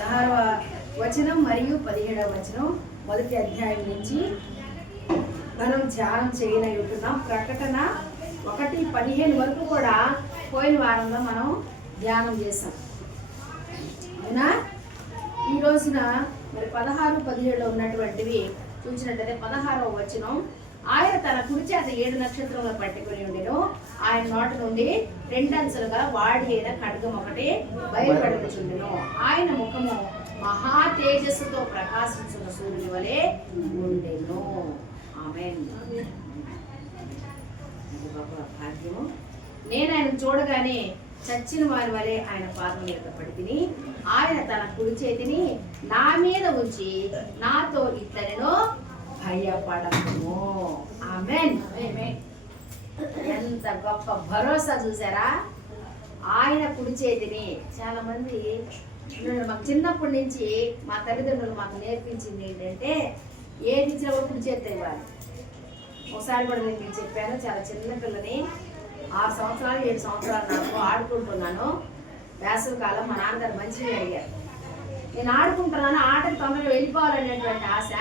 16వ వచనం మరియు 17వ వచనం మొదటి అధ్యాయం నుంచి మనం ధ్యానం చేయనయుంటున్నాం. ప్రకటన 1:15 వరకు కూడా పోయిన వారంలో మనం ధ్యానం చేసాం. అవునా? ఈ రోజున మరి 16, 17లో ఉన్నటువంటివి చూసినట్లయితే 16వ వచనం, ఆయన తన కుడి చేత 7 నక్షత్రముల పట్టుకుని ఉండెను. ఆయన నోట నుండి 2 అంచులుగా వాడి అయిన ఖడ్గం ఒకటి బయలుపడుచుండెను. ఆయన ముఖము మహా తేజస్సుతో ప్రకాశించిన సూర్యుని వలె ఉండెను. ఆమేన్. భాగ్యము. నేను ఆయన చూడగానే చచ్చిన వారి వలె ఆయన పాదముల యొక్క పడితిని. ఆయన తన కుడి చేతిని నా మీద ఉంచి నాతో ఇట్లనెను, భయపడము. ఆమేన్. ఎంత గొప్ప భరోసా చూసారా? ఆయన కుడి చేతిని. చాలా మంది మాకు చిన్నప్పటి నుంచి మా తల్లిదండ్రులు మాకు నేర్పించింది ఏంటంటే, ఏది ఇచ్చినా కూడా కుడి చేతి ఇవ్వాలి. ఒకసారి కూడా నేను మీకు చెప్పాను, చాలా చిన్న పిల్లని 6 సంవత్సరాలు 7 సంవత్సరాలు నాకు ఆడుకుంటున్నాను. వేసవి కాలం మా నాన్నగారు మంచిగా అడిగారు. నేను ఆడుకుంటున్నాను, ఆటకు తొందరగా వెళ్ళిపోవాలనేటువంటి ఆశ.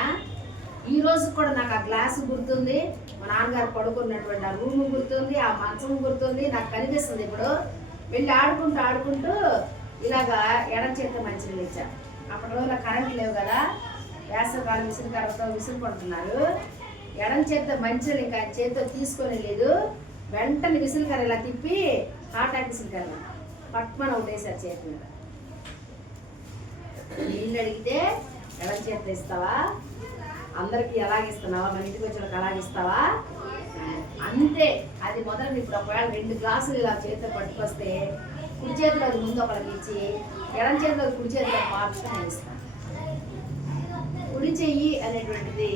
ఈ రోజు కూడా నాకు ఆ గ్లాసు గుర్తుంది, మా నాన్నగారు పడుకున్నటువంటి ఆ రూము గుర్తుంది, ఆ మంచం గుర్తుంది, నాకు కనిపిస్తుంది. ఇప్పుడు వెళ్ళి ఆడుకుంటూ ఇలాగా ఎడం చేత మంచిగా ఇచ్చాను. అప్పటి రోజుల్లో కరెంట్ లేవు కదా, వేసవికాలం విసురు కర్రతో విసురు పడుతున్నారు. ఎడం చేత మంచిగా ఇంకా చేతితో తీసుకొని లేదు, వెంటనే విసురు కర్ర ఇలా తిప్పి హాటాక్ విసురు కర్ర పట్టుమని ఒకటేసారి చేతి మీద. నీళ్ళు అడిగితే ఎడం చేత ఇస్తావా? అందరికి ఎలాగిస్తున్నావా? మన ఇంటికి వచ్చిన అలాగిస్తావా? అంతే. అది మొదలు ఇప్పుడు ఒకవేళ 2 గ్లాసులు ఇలా చేతితో పట్టుకొస్తే కుడి చేతిలో అది ముందు ఒకరికి ఇచ్చి ఎడం చేతిలో కుడి చేతిలో మార్చుకొని ఇస్తాను. కుడి చెయ్యి అనేటువంటిది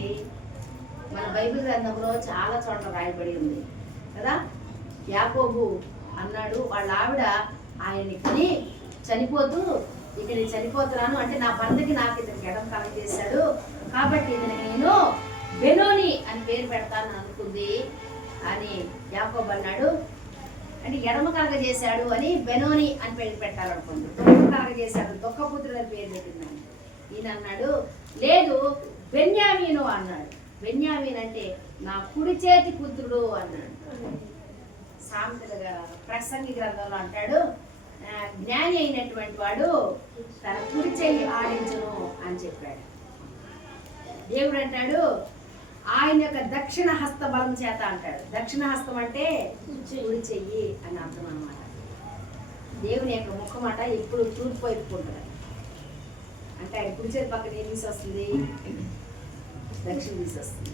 మన బైబిల్ గ్రంథంలో చాలా చోట్ల రాయబడి ఉంది కదా. యాకోబు అన్నాడు, వాళ్ళ ఆవిడ ఆయన్ని కొని చనిపోతూ, ఇక నేను చనిపోతున్నాను అంటే నా భర్తకి నాకు ఇతనికి ఎడం కలగ చేశాడు కాబట్టి ఇది నేను బెనోని అని పేరు పెడతాను అనుకుంది అని యాకోబు అన్నాడు. అంటే ఎడమ కలగ చేశాడు అని బెనోని అని పేరు పెట్టాలనుకుంది. దుఃఖ కలగ చేశాడు, దుఃఖపుత్రుడు అని పేరు పెట్టిందని ఈయన అన్నాడు. లేదు, బెన్యామీను అన్నాడు. బెన్యామీన్ అంటే నా కుడి చేతి పుత్రుడు అన్నాడు. సామెతల ప్రసంగి గ్రంథంలో అంటాడు, జ్ఞాని అయినటువంటి వాడు తన కుడి చెయ్యి ఆడించును అని చెప్పాడు. దేవుడు అంటాడు ఆయన యొక్క దక్షిణ హస్త బలం చేత అంటాడు. దక్షిణ హస్తం అంటే కుడి చెయ్యి అని అర్థం అన్నమాట. దేవుని యొక్క ముఖం అట ఎప్పుడు తూర్పు వైపు ఉంటుంది. అంటే ఆయన కుడి చేతి పక్కన ఏం తీసి వస్తుంది? దక్షిణ తీసి వస్తుంది.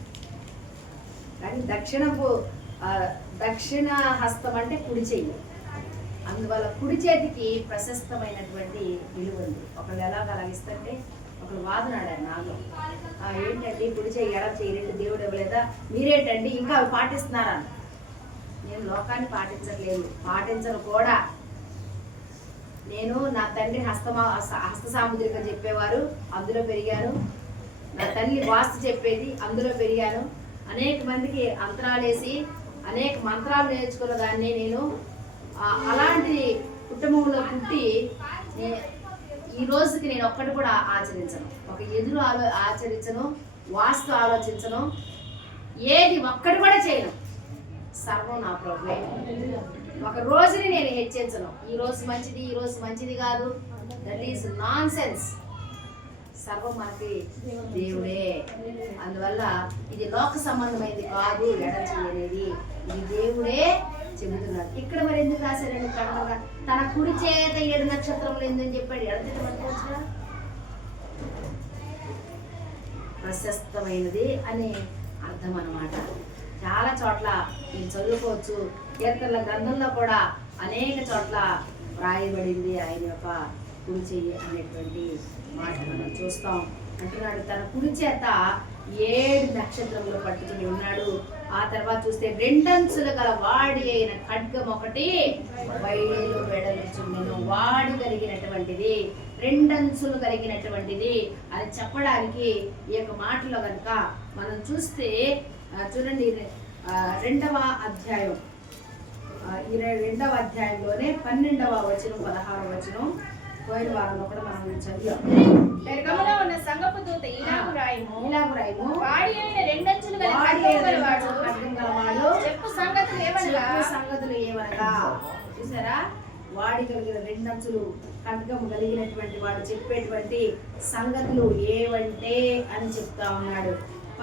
కానీ దక్షిణ హస్తం అంటే కుడి చెయ్యి. అందువల్ల కుడి చేతికి ప్రశస్తమైనటువంటి విలువ ఉంది. ఒకళ్ళు ఎలాగ అలాగిస్తుంటే ఒకళ్ళు వాదనాడారు నాలో, ఏంటండి కుడి చెయ్యి ఎడం చేయలేదు, దేవుడు ఇవ్వలేదా, మీరేంటండి ఇంకా అవి పాటిస్తున్నారా? నేను లోకాన్ని పాటించను కూడా. నేను నా తండ్రి హస్త సాముద్రిక చెప్పేవారు, అందులో పెరిగాను. నా తల్లి వాస్తు చెప్పేది, అందులో పెరిగాను. అనేక మందికి అంతరాలేసి అనేక మంత్రాలు నేర్చుకున్న దాన్ని నేను. అలాంటి కుటుంబంలో పుట్టి ఈ రోజుకి నేను ఒక్కటి కూడా ఆచరించను, ఒక ఎదురు ఆచరించను, వాస్తు ఆలోచించను, ఏది ఒక్కటి కూడా చేయను. సర్వం నా ప్రభువే. ఒక రోజుని నేను హెచ్చించను. ఈ రోజు మంచిది కాదు, దట్ ఈస్ నాన్ సెన్స్. సర్వం మనకి దేవుడే. అందువల్ల ఇది లోక సంబంధమైనది కాదు ఎడం చేయనేది, ఇది దేవుడే చెబుతున్నాడు. ఇక్కడ మరి ఎందుకు రాశారండి? తన కుడి చేత 7 నక్షత్రములు ఎందుకని చెప్పాడు? ఎడతెట్టమనుకోవచ్చుగా. ప్రశస్తమైనది అని అర్థం అన్నమాట. చాలా చోట్ల నేను చదువుకోవచ్చు. కీర్తనల గ్రంథంలో కూడా అనేక చోట్ల రాయబడింది ఆయన యొక్క కుడి చెయ్యి అనేటువంటి మాట మనం చూస్తాం. అంటున్నాడు తన కుడి చేత 7 నక్షత్రములు పట్టుకుని ఉన్నాడు. ఆ తర్వాత చూస్తే 2 అంచులు గల వాడి అయిన ఖడ్గం ఒకటి బయలు వెడలుచుండెను. వాడి కలిగినటువంటిది, 2 అంచులు కలిగినటువంటిది అని చెప్పడానికి ఈ యొక్క మాటలో కనుక మనం చూస్తే చూడండి, 2వ అధ్యాయం 22వ అధ్యాయంలోనే 12వ వచనం 16వ వచనం పోయిన వారంలో కూడా మనం చదివాం. పెరగములో ఉన్న సంగపు దూత ఇలాగు రాయము. వాడి అయిన రెండంచులు గల ఖడ్గము గలవాడు చెప్పు సంగతులు ఏమనగా. చూసారా, వాడి కలిగిన రెండంచులు ఖడ్గము కలిగినటువంటి వాడు చెప్పేటువంటి సంగతులు ఏవంటే అని చెప్తా ఉన్నాడు.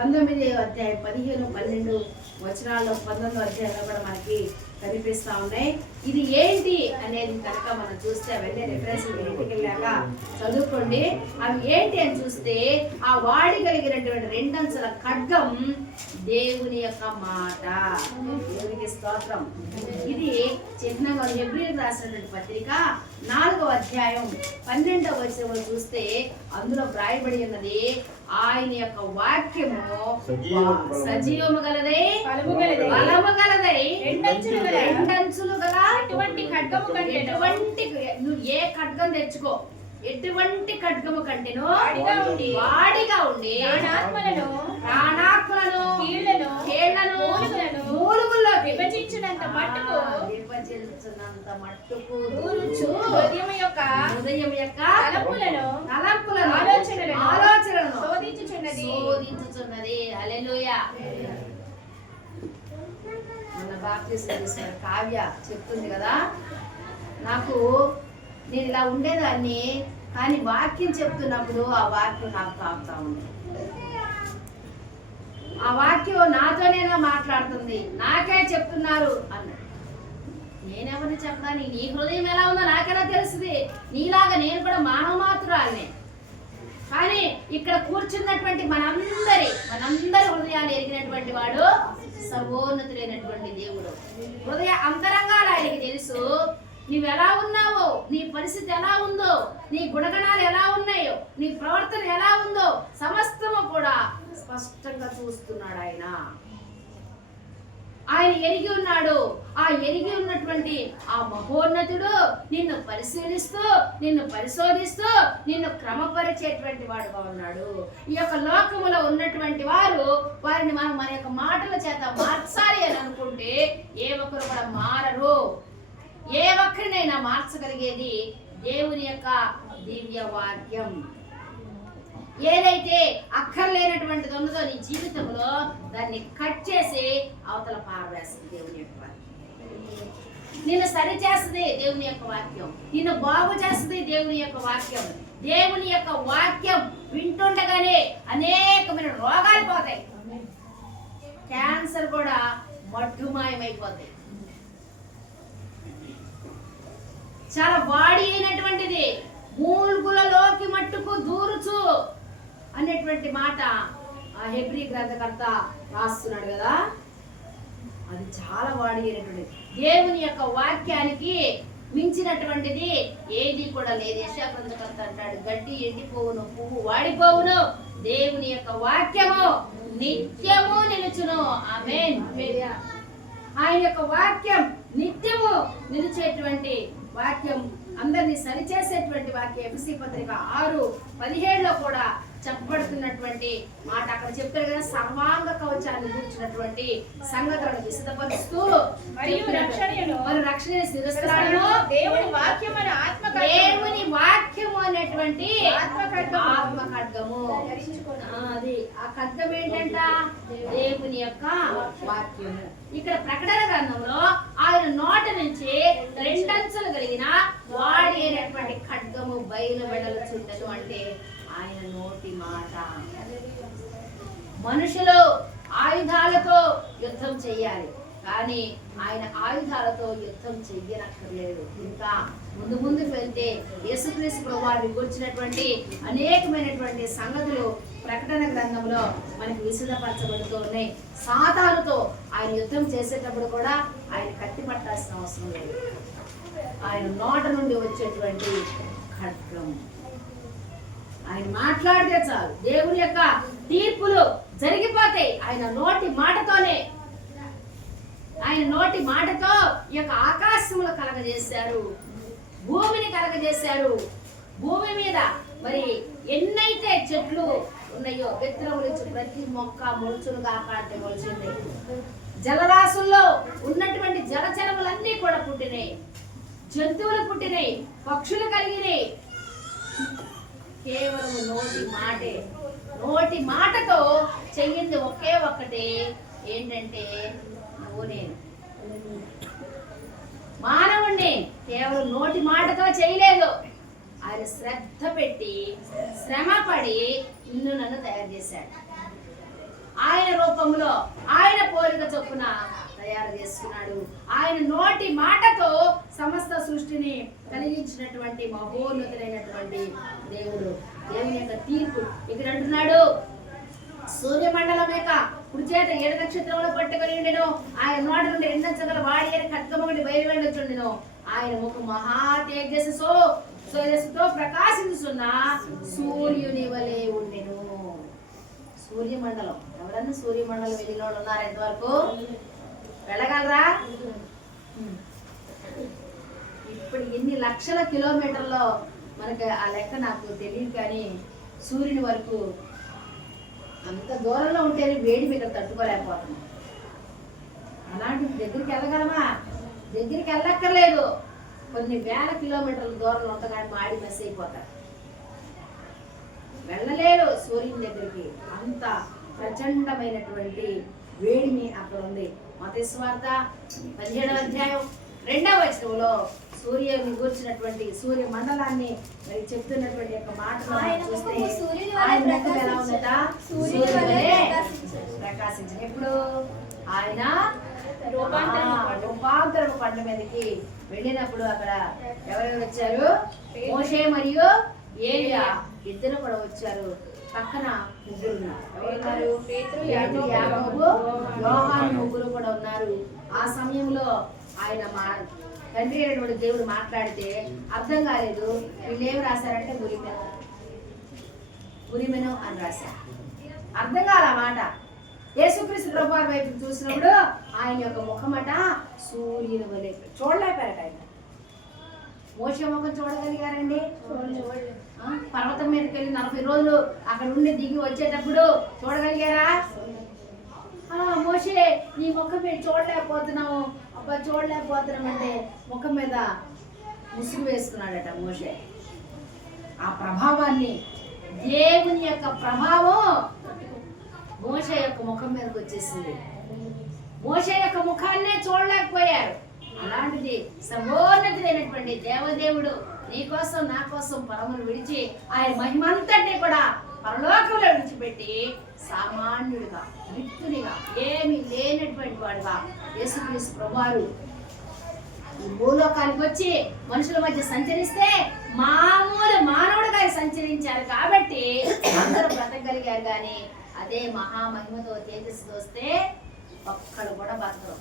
19వ అధ్యాయం 15, 12 వచనాల్లో 19వ అధ్యాయంలో కూడా మనకి కనిపిస్తా ఉన్నాయి. ఇది ఏంటి అనేది కనుక మనం చూస్తే అవన్నీ రిఫరెన్స్ ఇంటికి వెళ్ళాక చదువుకోండి. అవి ఏంటి అని చూస్తే ఆ వాడి కలిగినటువంటి రెండంచుల ఖడ్గం దేవుని యొక్క మాట. దేవునికి స్తోత్రం. ఇది చిహ్నంగా హెబ్రీయులకు రాసినటువంటి పత్రిక 4వ అధ్యాయం 12వ వచనంలో చూస్తే అందులో వ్రాయబడి ఉన్నది, ఆయన యొక్క వాక్యము సజీవము గలదై బలము గలదై రెండంచులు గల ఎటువంటి ఖడ్గము కంటే నువ్వు ఏ ఖడ్గం తెచ్చుకో, ఎటువంటి ఖడ్గము కంటేనో వాడిగా ఉండి ప్రాణాత్మలను కీళ్లను మూలుగుల్లో విభజించినంత మట్టుకు దూరుచు హృదయం యొక్క తలంపులను ఆలోచనలను శోధించుచున్నది. హల్లెలూయా. మన బాప్తిసం చేసిన కావ్య చెప్తుంది కదా, నాకు నేను ఇలా ఉండేదాన్ని, కానీ వాక్యం చెప్తున్నప్పుడు ఆ వాక్యం నాకు తాకుతా ఉంది. ఆ వాక్యం నాతోనేనా మాట్లాడుతుంది, నాకే చెప్తున్నారు అన్నాడు. నేనెవరిని చెప్పడానికి, నీ హృదయం ఎలా ఉందో నాకెలా తెలుస్తుంది? నీలాగా నేను కూడా మానవ మాత్రాలనే. కానీ ఇక్కడ కూర్చున్నటువంటి మనందరి హృదయాలు ఎరిగినటువంటి వాడు సర్వోన్నతులైనటువంటి దేవుడు. హృదయ అంతరంగాలు ఆయనకి తెలుసు. నువ్వు ఎలా ఉన్నావో, నీ పరిస్థితి ఎలా ఉందో, నీ గుణగణాలు ఎలా ఉన్నాయో, నీ ప్రవర్తన ఎలా ఉందో సమస్తము కూడా స్పష్టంగా చూస్తున్నాడు ఆయన. ఆయన ఎరిగి ఉన్నాడు. ఆ ఎరిగి ఉన్నటువంటి ఆ మహోన్నతుడు నిన్ను పరిశీలిస్తూ, నిన్ను పరిశోధిస్తూ, నిన్ను క్రమపరిచేటువంటి వాడుగా ఉన్నాడు. ఈ యొక్క లోకములో ఉన్నటువంటి వారిని మనం మన యొక్క మాటల చేత మార్చాలి అని అనుకుంటే ఏ ఒక్కరు కూడా మారరు. ఏ ఒక్కరినైనా మార్చగలిగేది దేవుని యొక్క దివ్య వాక్యం. ఏదైతే అక్కర్లేనటువంటిది ఉన్నదో నీ జీవితంలో దాన్ని కట్ చేసి అవతల పారవేస్తుంది దేవుని యొక్క వాక్యం. నిన్ను సరి చేస్తుంది దేవుని యొక్క వాక్యం. నిన్ను బాగు చేస్తుంది దేవుని యొక్క వాక్యం. దేవుని యొక్క వాక్యం వింటుండగానే అనేకమైన రోగాలు పోతాయి. క్యాన్సర్ కూడా మట్టుమాయమైపోతాయి. చాలా వాడి అయినటువంటిది మూల్గులలోకి మట్టుకు దూరుచు అనేటువంటి మాట ఆ హెబ్రీ గ్రంథకర్త రాస్తున్నాడు కదా. అది చాలా వాడి అయినటువంటిది. దేవుని యొక్క వాక్యానికి మించినటువంటిది ఏది కూడా లేదు. యెషయా గ్రంథకర్త అంటాడు, గడ్డి ఎండిపోవును, పువ్వు వాడిపోవును, దేవుని యొక్క వాక్యము నిత్యము నిలుచును. ఆమేన్. ఆయన యొక్క వాక్యం నిత్యము నిలిచేటువంటి వాక్యం, అందరినీ సరిచేసేటువంటి వాక్యం. ఎఫెసీ పత్రిక 6:17లో కూడా చెప్పబడుతున్నటువంటి మాట అక్కడ చెప్పారు కదా, సర్వాంగ కవచాన్ని కూర్చున్నటువంటి సంగతులను విశదపరుస్తూ మరి రక్షణ స్థిరస్థానము దేవుని వాక్యము అనేటువంటి ఆత్మ ఖడ్గము. అది ఆ ఖడ్గం ఏంటంట? దేవుని యొక్క వాక్యము. ఇక్కడ ప్రకటన గ్రంథంలో ఆయన నోట నుంచి రెండంచులు కలిగిన వాడి అయినటువంటి ఖడ్గము బయలువెడలుచుండెను. అంటే ఆయన నోటి మాట. మనుషులు ఆయుధాలతో యుద్ధం చెయ్యాలి, కానీ ఆయన ఆయుధాలతో యుద్ధం చెయ్యనక్కర్లేదు. ఇంకా ముందుకు వెళ్తే యేసుక్రీస్తు ప్రభువారిని గురించినటువంటి అనేకమైనటువంటి సంగతులు ప్రకటన గ్రంథంలో మనకి విశదపరచబడుతూ ఉన్నాయి. సాతానుతో ఆయన యుద్ధం చేసేటప్పుడు కూడా ఆయన కత్తి పట్టాల్సిన అవసరం లేదు. ఆయన నోట నుండి వచ్చేటువంటి ఖడ్గం, ఆయన మాట్లాడితే చాలు దేవుని యొక్క తీర్పులు జరిగిపోతాయి. ఆయన నోటి మాటతోనే. ఆయన నోటి మాటతో ఈ యొక్క ఆకాశములు కలగజేశారు, భూమిని కలగజేశారు. భూమి మీద మరి ఎన్నైతే చెట్లు ఉన్నాయో విత్తనములిచ్చు ప్రతి మొక్క మొలుచునుగా కాంటే మొలిచింది. జలరాశుల్లో ఉన్నటువంటి జలచరములన్నీ కూడా పుట్టినాయి, జంతువులు పుట్టినాయి, పక్షులు కలిగినాయి, కేవలం నోటి మాటతో చెయ్యింది ఒకే ఒక్కటి ఏంటంటే నువ్వు నేను మానవుణ్ణి కేవలం నోటి మాటతో చేయలేదు. ఆయన శ్రద్ధ పెట్టి శ్రమ పడి నన్ను తయారు చేశాడు. ఆయన రూపంలో ఆయన పోలిక చొప్పున తయారు చేస్తున్నాడు. ఆయన నోటి మాటతో సమస్త సృష్టిని కలిగించినటువంటి మహోన్నతులైనటువంటి దేవుడు. దేవుని యొక్క తీర్పు ఇక్కడ అంటున్నాడు, సూర్యమండలం యొక్క కుడి చేత 7 నక్షత్రములు పట్టుకొని ఉండెను. ఆయన నోట నుండి 2 అంచెల వాడి అని ఖడ్గము నుండి బయలువెళ్ళొచ్చుండెను. ఆయన ముఖం మహా తేజస్సుతో ప్రకాశించున్న సూర్యుని వలె ఉండెను. సూర్యమండలం, ఎవరన్నా సూర్యమండలం వెళ్ళిన వాళ్ళు ఉన్నారు? ఎంతవరకు వెళ్ళగలరా? ఇప్పుడు ఎన్ని లక్షల కిలోమీటర్లో మనకి ఆ లెక్క నాకు తెలియదు, కానీ సూర్యుని వరకు అంత దూరంలో ఉంటేనే వేడి మీద తట్టుకోలేకపోతున్నాం. అలాంటి దగ్గరికి వెళ్ళగలమా? దగ్గరికి వెళ్ళక్కర్లేదు, కొన్ని వేల కిలోమీటర్ల దూరంలో ఉంటగానే మాడి మెస్ అయిపోతారు. వెళ్ళలేరు సూర్యుని దగ్గరికి, అంత ప్రచండమైనటువంటి వేడిమి అక్కడ ఉంది. మత్తయి సువార్త 17వ అధ్యాయం 2వ వచనంలో సూర్యుని గూర్చినటువంటి సూర్య మండలాన్ని మరి చెప్తున్నటువంటి యొక్క మాటలు చూస్తే ఆయన ముఖం ఎలా ఉందట? సూర్యుని వలె ప్రకాశించిన. ఎప్పుడు ఆయన రూపాంతరపు కొండ మీదకి వెళ్ళినప్పుడు అక్కడ ఎవరెవరు వచ్చారు? మోషే మరియు ఏలియా ఇద్దరు కూడా వచ్చారు. పక్కన ముగ్గురు ఉన్నారు. యాకోబు, యోహాను ముగ్గురు కూడా ఉన్నారు. ఆ సమయంలో ఆయన తండ్రి అయినటువంటి దేవుడు మాట్లాడితే అర్థం కాలేదు. వీళ్ళు ఏమి రాశారంటే ఉరిమెను అని రాశారు. అర్థం కాల మాట. యేసుక్రీస్తు ప్రభువారి వైపు చూసినప్పుడు ఆయన యొక్క ముఖమట సూర్యుని వలె. చూడలేపారట ఆయన. మోషే ముఖం చూడగలిగారండి? పర్వతం మీదకి వెళ్ళి 40 రోజులు అక్కడ ఉండి దిగి వచ్చేటప్పుడు చూడగలిగారా? మోషే నీ ముఖం మీద చూడలేకపోతున్నావు, అబ్బా చూడలేకపోతున్నాం అంటే ముఖం మీద ముసుగు వేసుకున్నాడట మోషే. ఆ ప్రభావాన్ని, దేవుని యొక్క ప్రభావం మోషే యొక్క ముఖం మీదకి వచ్చేసింది. మోషే యొక్క ముఖాన్నే చూడలేకపోయారు. అలాంటిది సర్వోన్నతుడైనటువంటి దేవదేవుడు నీ కోసం నా కోసం పరమును విడిచి ఆయన మహిమంతటిని కూడా పరలోకంలో విడిచిపెట్టి సామాన్యుడిగా, రిక్తునిగా, ఏమీ లేనటువంటి వాడుగా యేసుక్రీస్తు ప్రభువారు ఈ భూలోకానికి వచ్చి మనుషుల మధ్య సంచరిస్తే మామూలు మానవుడిగా సంచరించారు కాబట్టి అందరూ బ్రతకగలిగారు. కానీ అదే మహామహిమతో తేజస్సుతో వస్తే ఒక్కడు కూడా బతకరు.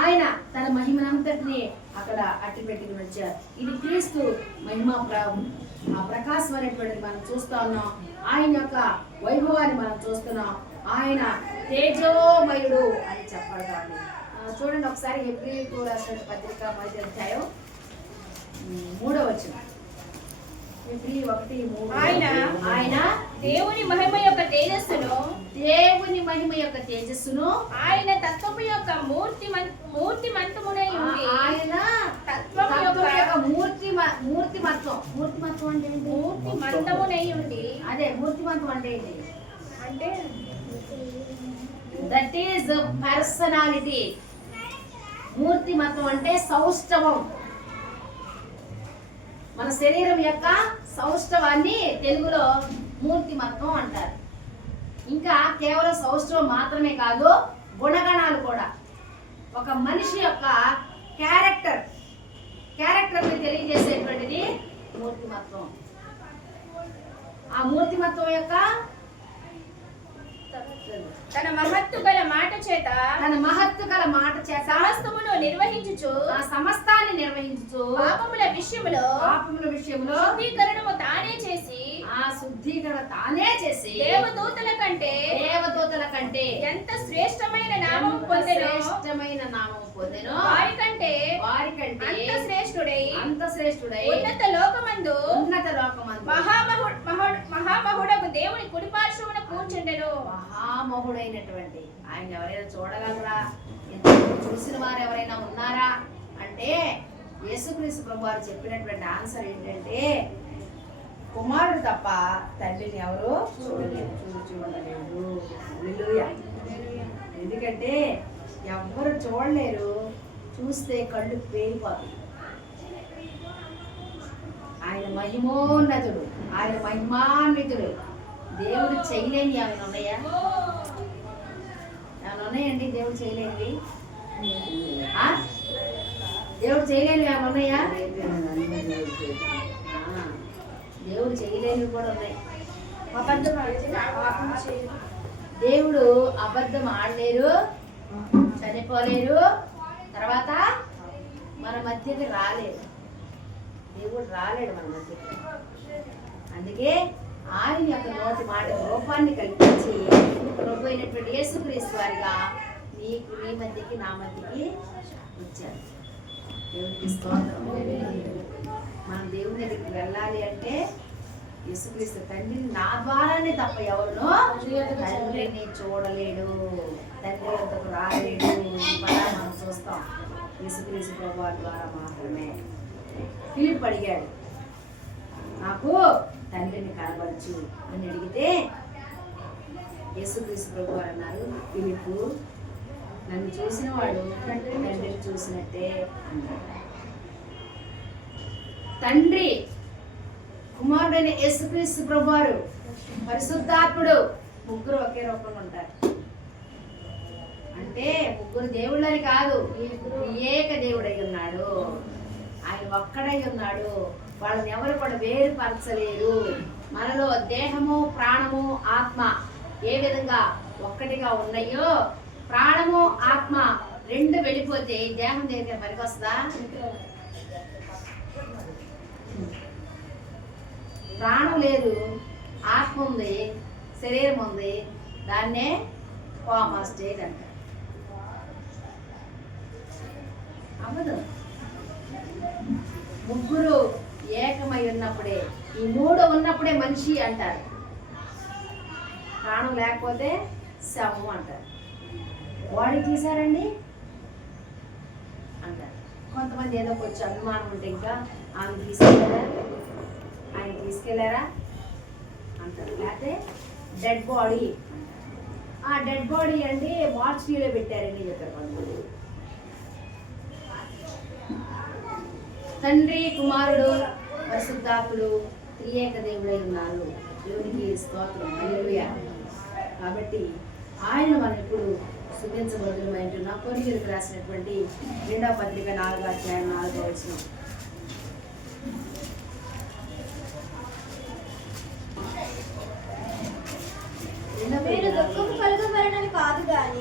ఆయన తన మహిమనంతటిని అక్కడ అట్టి పెట్టుకుని వచ్చారు. ఇది క్రీస్తు మహిమ ఆ ప్రకాశం అనేటువంటిది మనం చూస్తా ఉన్నాం. ఆయన యొక్క వైభవాన్ని మనం చూస్తున్నాం. ఆయన తేజోమయుడు అని చెప్పబడతాడు. చూడండి ఒకసారి హెబ్రీయులకు రాసిన పత్రిక 1వ అధ్యాయం 3వ వచనం. హెబ్రీ 1:3. ఆయన దేవుని మహిమ యొక్క తేజస్సును ఆయన తత్వము యొక్క మూర్తిమంతమునై ఉండి, ఆయన తత్వము యొక్క మూర్తిమత్వం అంటే మూర్తిమంతమునై ఉండి. అదే మూర్తిమంతం అంటే ఏంటి? అంటే దట్ ఈస్ పర్సనాలిటీ. మూర్తిమత్వం అంటే సౌష్ఠవం. మన శరీరం యొక్క సౌష్ఠవాన్ని తెలుగులో మూర్తిమత్వం అంటారు. ఇంకా కేవలం సౌష్ఠవం మాత్రమే కాదు, గుణగణాలు కూడా. ఒక మనిషి యొక్క క్యారెక్టర్ని తెలియజేసేటువంటిది మూర్తిమత్వం. ఆ మూర్తిమత్వం యొక్క తన మహత్తు గల మాట చేత సమస్తమును నిర్వహించుచు, ఆ సమస్తాన్ని నిర్వహించుచు, పాపముల విషయములో శుద్ధీకరణము తానే చేసి, దేవదూతల కంటే ఎంత శ్రేష్టమైన నామము పొందెనో వారికంటే అంత శ్రేష్ఠుడై ఉన్నత లోకమందు మహామహుడకు దేవుని కుడిపార్శ్వమున కూర్చుండెను. మహామహుడైనటువంటి ఆయన ఎవరైనా చూడగలరా? చూసిన వారు ఎవరైనా ఉన్నారా అంటే యేసుక్రీస్తు ప్రభువారు చెప్పినటువంటి ఆన్సర్ ఏంటంటే కుమారుడు తప్ప తండ్రిని ఎవరు చూడలేరు. హల్లెలూయా. ఎందుకంటే ఎవ్వరు చూడలేరు, చూస్తే కళ్ళు పేలిపోతాయి. ఆయన మహిమోన్నతుడు, ఆయన మహిమాన్వితుడు. దేవుడు చేయలేని ఏమైనా ఉన్నాయా? ఏమైనా ఉన్నాయండి దేవుడు చేయలేనివి? దేవుడు చేయలేనివి ఏమైనా ఉన్నాయా? దేవుడు చేయలేనివి కూడా ఉన్నాయి. దేవుడు అబద్ధం ఆడలేరు, చనిపోలేరు, తర్వాత మన మధ్యకి రాలేరు. దేవుడు రాలేడు మన మధ్యకి. అందుకే ఆయన యొక్క నోటి మాట రూపాన్ని కల్పించి ప్రభు అయినటువంటి యేసుక్రీస్తు వారిగా నీకు నీ మధ్యకి నా మధ్యకి వచ్చారు. దేవునికి స్తోత్రం. మనం దేవుని దగ్గరికి వెళ్ళాలి అంటే యేసుక్రీస్తు తండ్రిని నా ద్వారానే తప్ప ఎవరునో తండ్రిని చూడలేడు, తండ్రి అంతకు రాలేడు. మనం చూస్తాం యేసుక్రీస్తు ప్రభు ద్వారా మాత్రమే. ఫిలిప్ అడిగాడు, నాకు తండ్రిని కనబరచు అని అడిగితే యేసుక్రీస్తు ప్రభు వారు అన్నారు, ఫిలిప్పు నన్ను చూసిన వాడు తండ్రిని చూసినట్టే అన్నాడు. తండ్రి, కుమారుడైన యేసుక్రీస్తు ప్రభువారు, పరిశుద్ధాత్ముడు ముగ్గురు ఒకే రూపంలో ఉంటారు. అంటే ముగ్గురు దేవుళ్ళని కాదు, ఏక దేవుడై ఉన్నాడు. ఆయన ఒక్కడై ఉన్నాడు. వాళ్ళని ఎవరు కూడా వేరుపరచలేరు. మనలో దేహము, ప్రాణము, ఆత్మ ఏ విధంగా ఒక్కటిగా ఉన్నాయో, ప్రాణము ఆత్మ రెండు వెళ్ళిపోతే దేహం దగ్గర పనికొస్తుందా? ప్రాణం లేదు, ఆత్మ ఉంది, శరీరం ఉంది, దాన్నే కోమా స్టేజ్ అంటారు. అవ్వదు. ముగ్గురు ఏకమై ఉన్నప్పుడే, ఈ మూడు ఉన్నప్పుడే మనిషి అంటారు. ప్రాణం లేకపోతే శవం అంటారు. బాడీ తీశారండి అంటారు. కొంతమంది ఏదో కొంచెం అనుమానం ఉంటే ఇంకా ఆమె తీసుకెళ్ళారా, ఆయన తీసుకెళ్లారా అంటారు. లేకపోతే డెడ్ బాడీ అంటారు. ఆ డెడ్ బాడీ అంటే మార్చిలో పెట్టారని చెప్పారు కొంతమంది. తండ్రి, కుమారుడు, పరిశుద్ధాత్ముడు త్రియేక దేవుడై ఉన్నారు. దేవునికి స్తోత్రం. హల్లెలూయా. కాబట్టి ఆయన మనం ఇప్పుడు స్తుతించబడుతున్న కొరింథీయులకు రాసినటువంటి 2వ పత్రిక 4వ అధ్యాయం 4వ వచనం. మీరు దుఃఖము కలుగవలనని కాదు గాని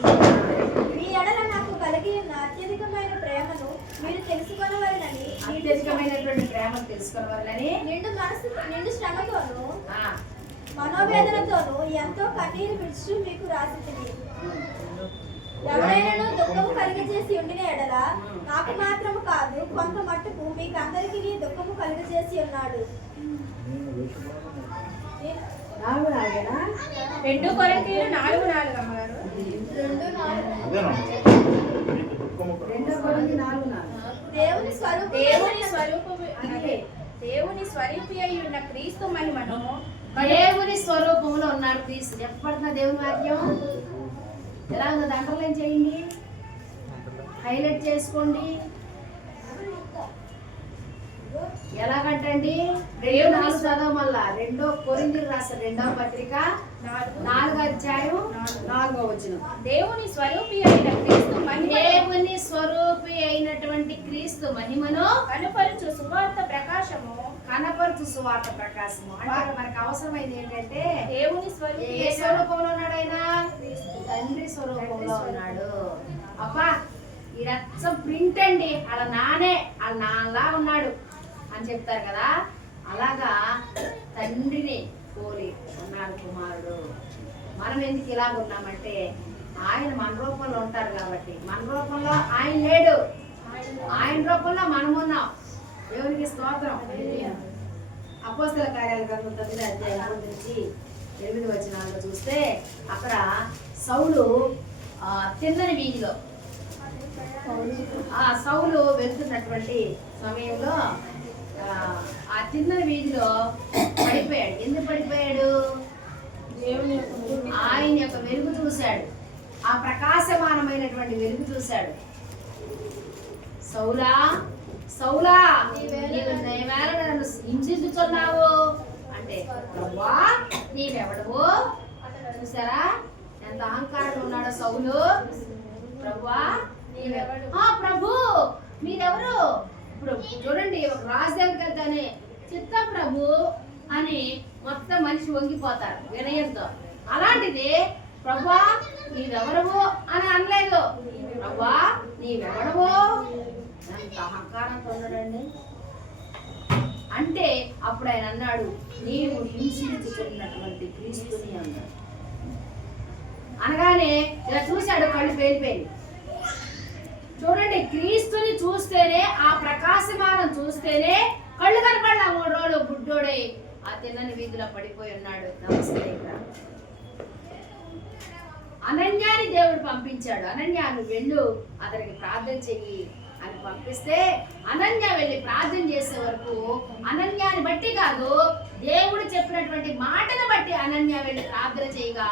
మీ ఎడల నాకు కలిగి ఉన్న అత్యధికమైన ప్రేమను మీరు తెలుసుకొనవలనని, అత్యధికమైనటువంటి ప్రేమను తెలుసుకోవాలని నిండు శ్రమతోను మనోవేదనతోను ఎంతో కన్నీరు విడుచు మీకు రాసితిని. ఎవరైనా దుఃఖము కలిగజేసి ఉండిన ఎడల నాకు మాత్రము కాదు, కొంత మట్టుకు మీకు అందరికీ దుఃఖము కలిగజేసి ఉన్నాడు. 2 కొరింథీయులు 4:4 అమ్మగారు. 2 దేవుని స్వరూపి అయి ఉన్న క్రీస్తు మహిమను, దేవుని స్వరూపంలో ఉన్నాడు క్రీస్తు. చెప్పబడుతున్న దేవుని వాక్యం ఎలా ఉందో అండర్లైన్ చేయండి, హైలైట్ చేసుకోండి. ఎలాగంటండి? 2:4 చదవ మళ్ళా. 2 కొరింథీయులకు రాసిన 2వ పత్రిక 4వ అధ్యాయం 4వ వచనం. దేవుని స్వరూపి అయిన క్రీస్తు మహిమ, దేవుని స్వరూపి అయినటువంటి క్రీస్తు మహిమను కనపరచు సువార్త ప్రకాశము, కనపరచు సువార్త ప్రకాశము. అంటే మనకు అవసరమైంది ఏంటంటే దేవుని స్వరూపి ఏ స్వరూపంలో ఉన్నాడు ఆయన? తండ్రి స్వరూపంలో ఉన్నాడు. అబ్బా ఈ రచ్చం ప్రింట్ అండి, వాళ్ళ నాన్నలా ఉన్నాడు అని చెప్తారు కదా, అలాగా తండ్రిని పోలి ఉన్నాడు కుమారుడు. మనం ఎందుకు ఇలాగ ఉన్నామంటే ఆయన మన రూపంలో ఉంటారు కాబట్టి. మన రూపంలో ఆయన లేడు, ఆయన రూపంలో మనం ఉన్నాం. దేవునికి స్తోత్రం. అపోస్తల కార్యాల గ్రంథం 9వ అధ్యాయం 3 నుంచి 8 వచనాల్లో చూస్తే అక్కడ సౌలు తిన్నని వీధిలో సౌలు వెళ్తున్నటువంటి సమయంలో ఆ చిన్న వీధిలో పడిపోయాడు. ఎందుకు పడిపోయాడు? ఆయన యొక్క వెలుగు చూశాడు. ఆ ప్రకాశమానమైనటువంటి వెలుగు చూశాడు. సౌలా సౌలా నీవేళ నన్ను హింసించుచున్నావు అంటే, ప్రభువా నీవెవడవు? చూసారా ఎంత అహంకారంగా ఉన్నాడో సౌలు. ప్రభువా ప్రభు మీరెవరు? ఇప్పుడు చూడండి, ఒక రాజు దగ్గరికి వెళ్తానే చిత్తం ప్రభు అని మొత్తం మనిషి వంగిపోతారు వినయంతో. అలాంటిది ప్రభువా నీవెవరవు అని అనలేదు. ప్రభువా నీవెవడవు ఎంత అహంకారంతో ఉన్నాడండి. అంటే అప్పుడు ఆయన అన్నాడు, నీవు హింసించుతున్నటువంటి క్రీస్తుని అన్నాడు. అనగానే ఇలా చూశాడు, కళ్ళు పేలిపోయి. చూడండి, క్రీస్తుని చూస్తేనే, ఆ ప్రకాశమానం చూస్తేనే కళ్ళు కనపడలా. 3 రోజులు బుడ్డోడే ఆ తిన్నని వీధిలో పడిపోయి ఉన్నాడు. నమస్తే. అనన్యాని దేవుడు పంపించాడు. అనన్య నువ్వు వెళ్ళు, అతనికి ప్రార్థన చెయ్యి అని పంపిస్తే అనన్య వెళ్ళి ప్రార్థన చేసే వరకు, అనన్యాని బట్టి కాదు, దేవుడు చెప్పినటువంటి మాటను బట్టి అనన్య వెళ్ళి ప్రార్థన చేయగా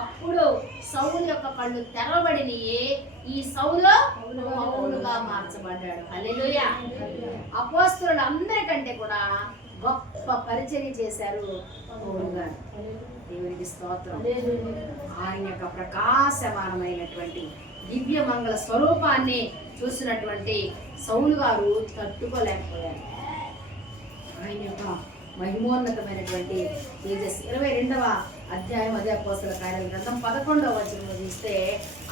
అప్పుడు సౌలు యొక్క కళ్ళు తెరవబడినవి. ఈ సౌలు పౌలుగా మార్చబడ్డాడు. హల్లెలూయా. అపోస్తలులు అందరికంటే కూడా గొప్ప పరిచర్య చేశారు పౌలు గారు. దేవునికి స్తోత్రం. ఆయన యొక్క ప్రకాశమానమైనటువంటి దివ్య మంగళ స్వరూపాన్ని చూసినటువంటి సౌలు గారు తట్టుకోలేకపోయారు. ఆయన యొక్క మహిమోన్నతమైనటువంటి తేజస్ 22వ అధ్యాయం అదే అపోస్తలుల కార్యాల గ్రంథం 11వ వచనంలో చూస్తే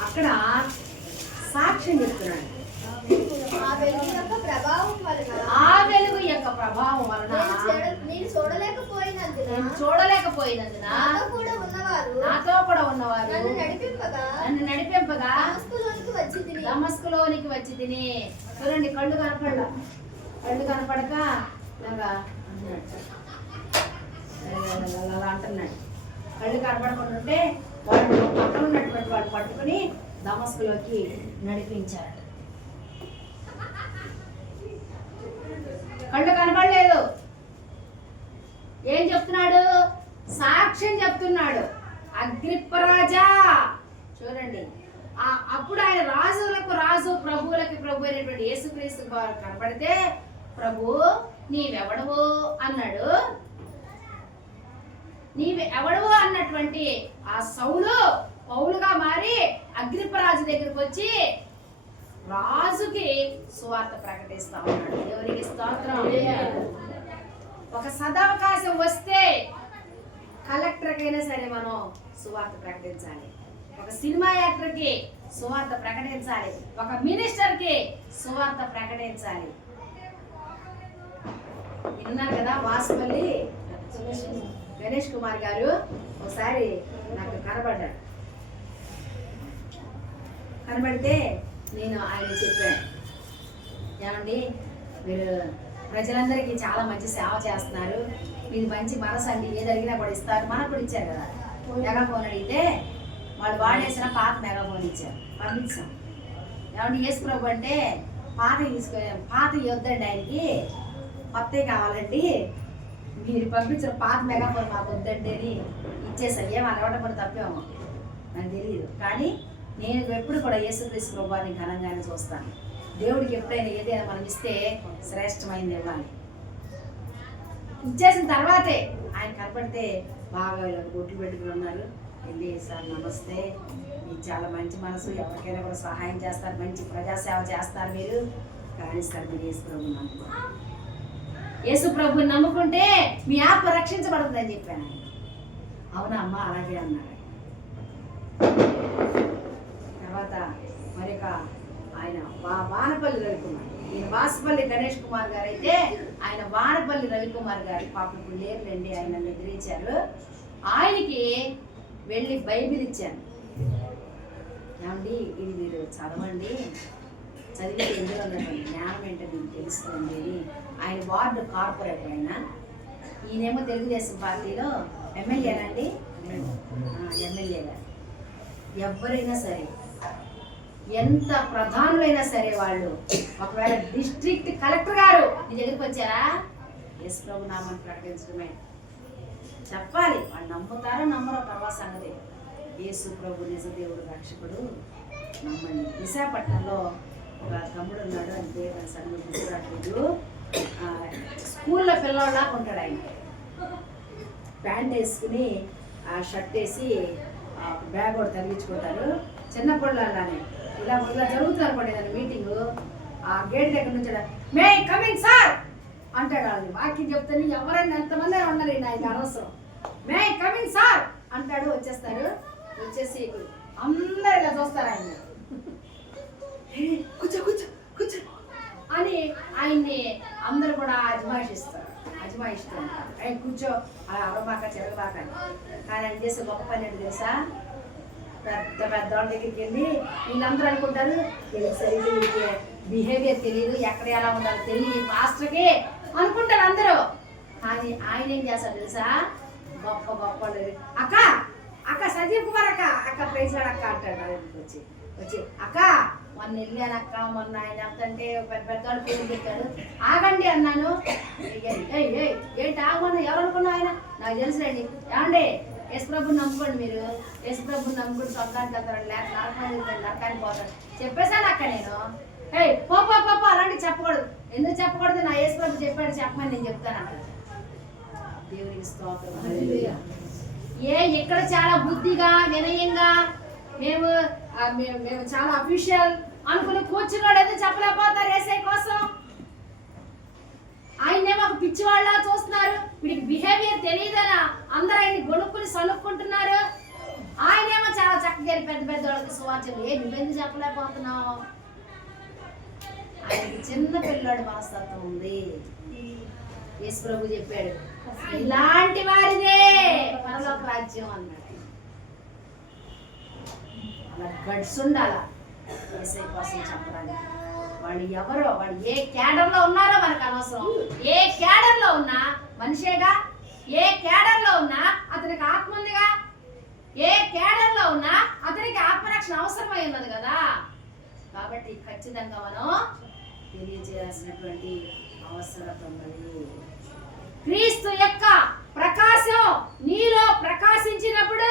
అక్కడ సాక్ష్యం చెప్తున్నాడు. ఆ వెలుగు యొక్క ప్రభావం వలన నేను చూడలేకపోయినందున నాతో కూడా ఉన్నవారు నన్ను నడిపింపగా దమస్కులోనికి వచ్చి తిని. చూడండి, కళ్ళు కనపడక అలా అంటున్నాడు. కళ్ళు కనపడకుంటుంటే వాళ్ళు పక్కన ఉన్నటువంటి వాళ్ళు పట్టుకుని దమస్కులోకి నడిపించారు. కళ్ళు కనపడలేదు. ఏం చెప్తున్నాడు? సాక్ష్యం చెప్తున్నాడు. అగ్రిప్పరాజా చూడండి, అప్పుడు ఆయన రాజులకు రాజు ప్రభువులకి ప్రభు అయినటువంటి యేసుక్రీస్తు కనపడితే, ప్రభు నీవెవడవు అన్నాడు. నీవెవడవు అన్నటువంటి ఆ సౌలు పౌలుగా మారి అగ్రిప్పరాజు దగ్గరికి వచ్చి రాజుకి సువార్త ప్రకటిస్తా ఉన్నాడు. ఎవరికి స్తోత్రం. ఒక సదవకాశం వస్తే కలెక్టర్కైనా సరే మనం సువార్త ప్రకటించాలి. ఒక సినిమా యాక్టర్కి సువార్త ప్రకటించాలి. ఒక మినిస్టర్కి సువార్త ప్రకటించాలి. విన్నారు కదా, వాసుపల్లి గణేష్ కుమార్ గారు ఒకసారి నాకు కనబడితే నేను ఆయన చెప్పాను, ఏమండి మీరు ప్రజలందరికీ చాలా మంచి సేవ చేస్తున్నారు, మీది మంచి మనసు అండి, ఏది అడిగినా కూడా ఇస్తారు. మనకు కూడా ఇచ్చారు కదా, మెగాఫోన్ అడిగితే వాళ్ళు వాడేసిన పాత మెగాఫోన్ ఇచ్చారు, పంపించాం. ఏమంటే యేసు ప్రభు అంటే పాత వద్దండి, ఆయనకి కొత్తవి కావాలండి, మీరు పంపించిన పాత మెగాఫోన్ మాకు వద్దండి అని ఇచ్చేసారు. ఏం అలవాటు పడి తప్పేమో నాకు తెలియదు, కానీ నేను ఎప్పుడు కూడా యేసుక్రీస్తు ప్రభువాన్ని ఘనంగానే చూస్తాను. దేవుడికి ఎప్పుడైనా ఏదైనా మనం ఇస్తే శ్రేష్టమైంది ఇవ్వాలి. ఇచ్చేసిన తర్వాతే ఆయన కనపడితే బాగా ఇలా బొట్లు పెట్టుకుని ఉన్నారు. వెళ్ళి సార్ నమస్తే, మీకు చాలా మంచి మనసు, ఎవరికైనా కూడా సహాయం చేస్తారు, మంచి ప్రజాసేవ చేస్తారు మీరు, కానీ సార్ మీరు యేసు ప్రభుని నమ్ముకోండి, యేసు ప్రభుని నమ్ముకుంటే మీ ఆత్మ రక్షించబడుతుందని చెప్పాను. అవునా అమ్మ, అలాగే అన్నారు. తర్వాత మరొక ఆయన వానపల్లి రవికుమార్, ఈయన వాసుపల్లి గణేష్ కుమార్ గారు అయితే ఆయన వానపల్లి రవికుమార్ గారు పాపం ఇప్పుడు లేరులేండి, ఆయన నిద్రించారు. ఆయనకి వెళ్ళి బైబిల్ ఇచ్చాను. ఏమండి ఇది మీరు చదవండి, చదివితే ఎందులో ఉన్నటువంటి జ్ఞానం ఏంటో మీకు తెలుస్తుంది. ఆయన వార్డు కార్పొరేటర్, ఈయనేమో తెలుగుదేశం పార్టీలో ఎమ్మెల్యేనండి, ఎమ్మెల్యేగా. ఎవరైనా సరే ఎంత ప్రధానులైనా సరే వాళ్ళు ఒకవేళ డిస్ట్రిక్ట్ కలెక్టర్ గారు నీ దగ్గరికి వచ్చారా, యేసు ప్రభు నామాన్ని ప్రకటించడమే చెప్పాలి. వాళ్ళు నమ్ముతారో నమ్మరో తర్వాత సంగతి. యేసు ప్రభు నిజ దేవుడు రక్షకుడు నమ్మండి. విశాఖపట్నంలో ఒక తమ్ముడు ఉన్నాడు, అంతే సంగతి గుర్తురాట్లేదు. స్కూల్లో పిల్లవాళ్ళ ఉంటాడు ఆయన. ప్యాంట్ వేసుకుని షర్ట్ వేసి బ్యాగ్ కూడా తగిలించుకుంటారు. చిన్నపిల్లలానే ఇలా జరుగుతుంది అనుకోండి ఏదైనా మీటింగు. ఆ గేట్ దగ్గర నుంచి మే కమింగ్ సార్ అంటాడు. వాళ్ళని వాక్యం చెప్తాను, ఎవరైనా ఎంతమంది ఉన్నారు ఆయన అనవసరం. మే కమింగ్ సార్ అంటాడు. వచ్చేస్తారు. వచ్చేసి అందరు ఇలా చూస్తారు ఆయన. కూర్చో కూర్చో కూర్చో అని ఆయన్ని అందరు కూడా అజమాయిస్తారు. ఆయన కూర్చో అలా అరబాక చెరగబాక. కానీ ఆయన చేసే గొప్ప పని ఏంటి తెలుసా? పెద్ద వాళ్ళ దగ్గరికి వెళ్ళి వీళ్ళందరూ అనుకుంటారు సరిగ్గా బిహేవియర్ తెలియదు, ఎక్కడ ఎలా ఉండాలో తెలియదు మాస్టర్కి అనుకుంటారు అందరూ. కానీ ఆయన ఏం చేస్తారు తెలుసా? గొప్ప గొప్ప అక్క అక్క సంజీవ్ కుమార్ అక్క ప్రైజ్ అక్క అంటాడు. వచ్చి అక్క మొన్న వెళ్ళానక్క, మొన్న ఆయన అంటే పెద్దవాళ్ళు పేరు పెట్టాడు. ఆగండి అన్నాను. ఏంటి ఆగమన్నా? ఎవరు అనుకున్నా ఆయన? నాకు తెలుసులేండి. ఏమండి యేసు ప్రభుని నమ్ముకోండి, మీరు యేసు ప్రభుని నమ్ముకుంటే సొంతానికి వెళ్తారు, లేక నరకానికి పోతాడు చెప్పేశాను అక్క నేను. పోపో అలాంటివి చెప్పకూడదు. ఎందుకు చెప్పకూడదు? నా యేసు ప్రభు చెప్పాడు చెప్పమని నేను చెప్తాను అక్కడ. దేవునికి స్తోత్రం. ఇక్కడ చాలా బుద్ధిగా వినయంగా మేము చాలా అఫీషియల్ అనుకుని కూర్చున్నాడు. ఏదో చెప్పలేకపోతారు ఏసై కోసం. ఆయనేమో ఒక పిచ్చివాళ్ళ చూస్తున్నారు. వీడికి బిహేవియర్ తెలియదనా అందరూ ఆయన్ని గొనుక్కుని సనుక్కుంటున్నారు. ఆయనేమో చాలా చక్కగా పెద్ద పెద్ద వాళ్ళకి సువార్తలు నువ్వెందుకు చెప్పలేకపోతున్నావు? ఆయనకి చిన్న పిల్లాడు మనస్తత్వం ఉంది. యేసు ప్రభు చెప్పాడు ఇలాంటి వారిదే పరలోక రాజ్యం అన్నాడు. అలా గడ్స్ ఉండాల యేసై కోసం చెప్పడానికి. వాళ్ళు ఎవరో, వాళ్ళు ఏ క్యాడర్లో ఉన్నారో మనకు అనవసరం. ఏ క్యాడర్లో ఉన్నా మనిషేగా, ఏ క్యాడర్లో ఉన్నా అతనికి ఆత్మ ఉందిగా, ఏ క్యాడర్లో ఉన్నా అతనికి ఆత్మరక్షణ అవసరమై ఉన్నది కదా. కాబట్టి ఖచ్చితంగా మనం తెలియజేయాల్సినటువంటి అవసరం ఉన్నది. క్రీస్తు యొక్క ప్రకాశం నీలో ప్రకాశించినప్పుడు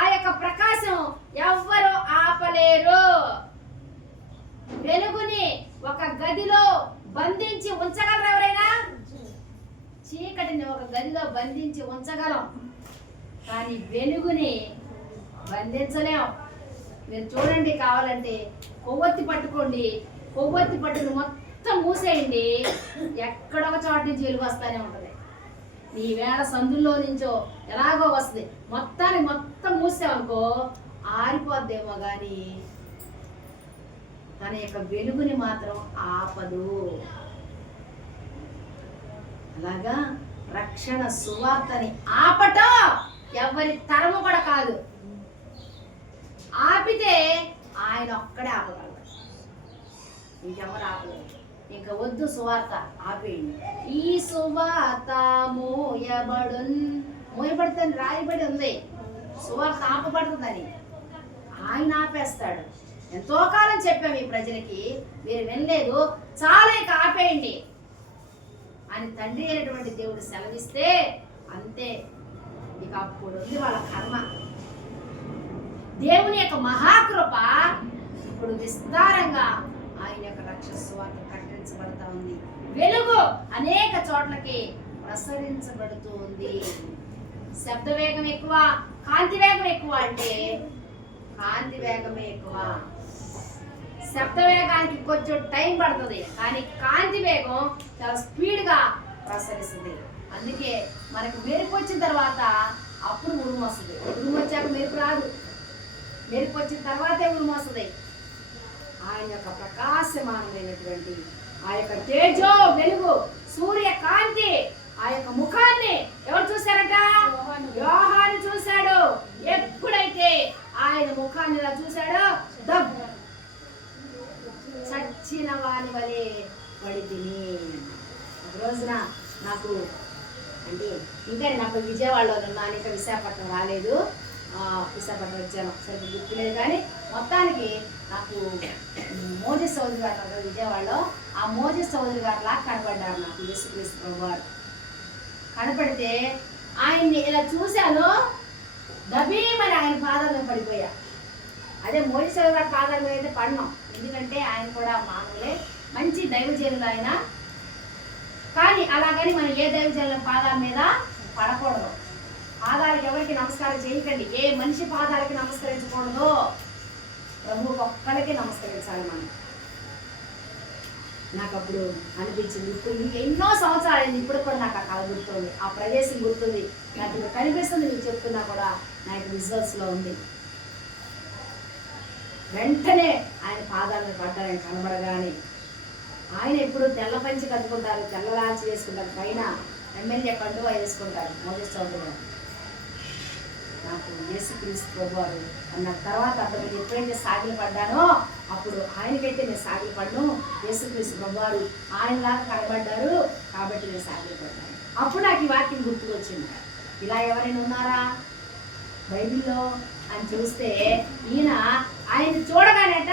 ఆ యొక్క ప్రకాశం ఎవ్వరు ఆపలేరు. వెలుగుని ఒక గదిలో బంధించి ఉంచగలరు ఎవరైనా? చీకటిని ఒక గదిలో బంధించి ఉంచగలం, కానీ వెలుగుని బంధించలేం. మీరు చూడండి, కావాలంటే కొవ్వొత్తి పట్టుకోండి, కొవ్వొత్తి పట్టుకుని మొత్తం మూసేయండి, ఎక్కడొక చోట నుంచి వెలుగు వస్తానే ఉంటుంది. నీ వేళ సందుల్లో నుంచో ఎలాగో వస్తుంది. మొత్తం మూసామనుకో ఆరిపోద్దేమో కానీ తన యొక్క వెలుగుని మాత్రం ఆపదు. అలాగా రక్షణ సువార్తని ఆపటం ఎవరి తరము కూడా కాదు. ఆపితే ఆయన ఒక్కడే ఆపగలడు, ఇంకెవరు ఆపలేరు. ఇంకా వద్దు సువార్త ఆపేయండి. ఈ సువార్త మోయబడుతుంది రాయబడి ఉంది. సువార్త ఆపబడుతుందని ఆయన ఆపేస్తాడు. ఎంతో కాలం చెప్పాము ఈ ప్రజలకి, మీరు వినలేదు, చాలా ఇక ఆపేయండి అని తండ్రి అయినటువంటి దేవుడు సెలవిస్తే అంతే. ఇక అప్పుడు ఉంది వాళ్ళ కర్మ. దేవుని యొక్క మహాకృప ఇప్పుడు విస్తారంగా ఆయన యొక్క రక్షణ సువార్త ప్రకటించబడతా ఉంది. వెలుగు అనేక చోట్లకి ప్రసరించబడుతూ ఉంది. శబ్ద వేగం ఎక్కువ, కాంతి వేగం ఎక్కువ అంటే కాంతి వేగమే ఎక్కువ. శబ్ద వేగానికి కొంచెం టైం పడుతుంది, కానీ కాంతి వేగం చాలా స్పీడ్గా ప్రసరిస్తుంది. అందుకే మనకు మెరుపు వచ్చిన తర్వాత అప్పుడు ఉరుము వస్తుంది. ఉరుము వచ్చాక మెరుపు రాదు, మెరుపు వచ్చిన తర్వాతే ఉరుము వస్తుంది. ఆయన యొక్క ప్రకాశమానమైనటువంటి ఆ యొక్క తేజో వెలుగు, సూర్య కాంతి, ఆ యొక్క ముఖాన్ని ఎవరు చూశారట? యోహాను చూశాడు. ఎప్పుడైతే ఆయన ముఖాన్ని ఇలా చూశాడో చచ్చిన వాని వలె పడి తిని. ఒక రోజున నాకు అంటే ఇంకా నాకు విజయవాడలో ఉన్నాను, ఇంకా విశాఖపట్నం రాలేదు. విశాఖపట్నం వచ్చాను, సరిగ్గా గుర్తులేదు. కానీ మొత్తానికి నాకు మోజెస్ చౌదరి గారు ఉన్నారు విజయవాడలో, ఆ మోజెస్ చౌదరి గారిలా కనబడ్డారు నాకు యేసుక్రీస్తు ప్రభువారు. కనపడితే ఆయన్ని ఇలా చూశాను, దబీమని ఆయన పాదాల మీద పడిపోయా. అదే మోజెస్ చౌదరి గారి పాదాల మీద అయితే పడినాం, ఎందుకంటే ఆయన కూడా మామూలే, మంచి దైవజనులు ఆయన. కానీ అలాగని మనం ఏ దైవజనుల పాదాల మీద పడకూడదు. పాదాలకు ఎవరికి నమస్కారం చేయకండి, ఏ మనిషి పాదాలకి నమస్కరించకూడదు, ప్రభు ఒక్కడికి నమస్కరించాలి మనం. నాకు అప్పుడు అనిపించింది, ఇప్పుడు ఎన్నో సంవత్సరాలు అయింది, ఇప్పుడు కూడా నాకు ఆ కళ గుర్తుంది, ఆ ప్రదేశం గుర్తుంది, నాకు ఇప్పుడు కనిపిస్తుంది. మీకు చెప్తున్నా కూడా నాకు విజువల్స్లో ఉంది. వెంటనే ఆయన పాదాలను పడ్డారని కనబడగానే, ఆయన ఎప్పుడు తెల్ల పంచి కట్టుకుంటారు, తెల్ల లాల్చి వేసుకుంటారు, పైన ఎమ్మెల్యే కండువా వేసుకుంటారు మోజెస్ చౌదరి గారు. నాకు యేసుక్రీస్తు ప్రభువారు అన్న తర్వాత అతను ఎప్పుడైతే సాగిలు పడ్డానో అప్పుడు ఆయనకైతే నేను సాగిలు పడ్డాను, యేసుక్రీస్తు ప్రభువారు ఆయనలాగా కనబడ్డారు కాబట్టి నేను సాగిలు పడ్డాను. అప్పుడు నాకు ఈ వాక్యం గుర్తుకొచ్చింది, ఇలా ఎవరైనా ఉన్నారా బైబిల్లో అని చూస్తే ఈయన ఆయన చూడగానేట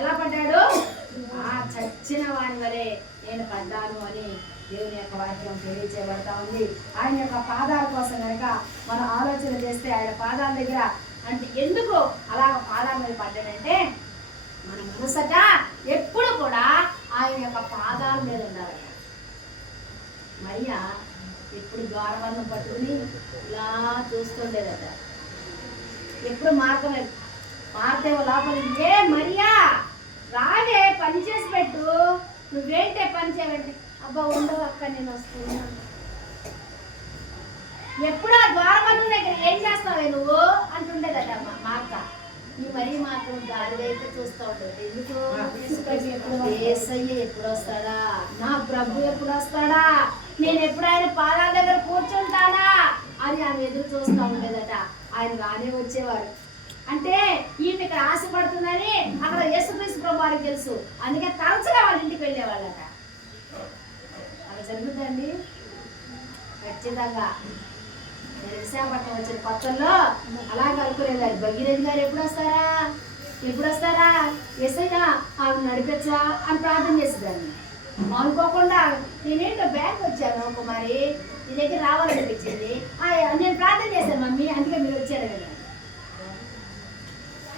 ఎలా పడ్డాడు, చచ్చిన వాని వలె నేను పడ్డాను అని దేవుని యొక్క వాక్యం తెలియచేయబడతా ఉంది. ఆయన యొక్క పాదాల కోసం కనుక మనం ఆలోచన చేస్తే, ఆయన పాదాల దగ్గర అంటే ఎందుకు అలాగ పాదాల మీద పడ్డాడంటే, మన మనసట ఎప్పుడు కూడా ఆయన యొక్క పాదాల మీద ఉండాలట. మరియా ఎప్పుడు ద్వారబంధం పట్టుకుని ఇలా చూస్తుండేదట, ఎప్పుడు మార్గం మార్తేమో లోపలికి, ఏ మరియా రావే పని చేసి పెట్టు, నువ్వేంటే పని చేయబెట్టి, అబ్బా ఉండవు అక్క నేను వస్తున్నాను. ఎప్పుడు ఆ ద్వారబంధం దగ్గర ఏం చేస్తావే నువ్వు అంటుండేదట మా అక్క. ఈ మరీ మాత్రం దారి వైపు చూస్తూ ఉండేది, ఎందుకు యేసయ్య ఎప్పుడు వస్తాడా, నా ప్రభు ఎప్పుడు వస్తాడా, నేను ఎప్పుడు ఆయన పాదాల దగ్గర కూర్చుంటానా అని ఆమె ఎదురు చూస్తూ ఉండేదట. ఆయన రానే వచ్చేవారు. అంటే ఈమె ఇక్కడ ఆశపడుతుందని అక్కడ యేసుక్రీస్తు ప్రభు వారికి తెలుసు, అందుకే తరచుగా వాళ్ళ ఇంటికి వెళ్ళేవాళ్ళట. అలా జరుగుతుందండి ఖచ్చితంగా. నేను విశాఖపట్నం వచ్చిన కొత్తల్లో అలాగ అనుకునేదాన్ని, భగీరథి గారు ఎప్పుడు వస్తారా ఎస్ఐనా ఆమె నడిపించా అని ప్రార్థన చేసేదాన్ని. అనుకోకుండా నేనేంటో బ్యాంక్ వచ్చాను కుమారి, నీ దగ్గర రావాలనిపించింది, నేను ప్రార్థన చేశాను మమ్మీ, అందుకే మీరు వచ్చారు కదా.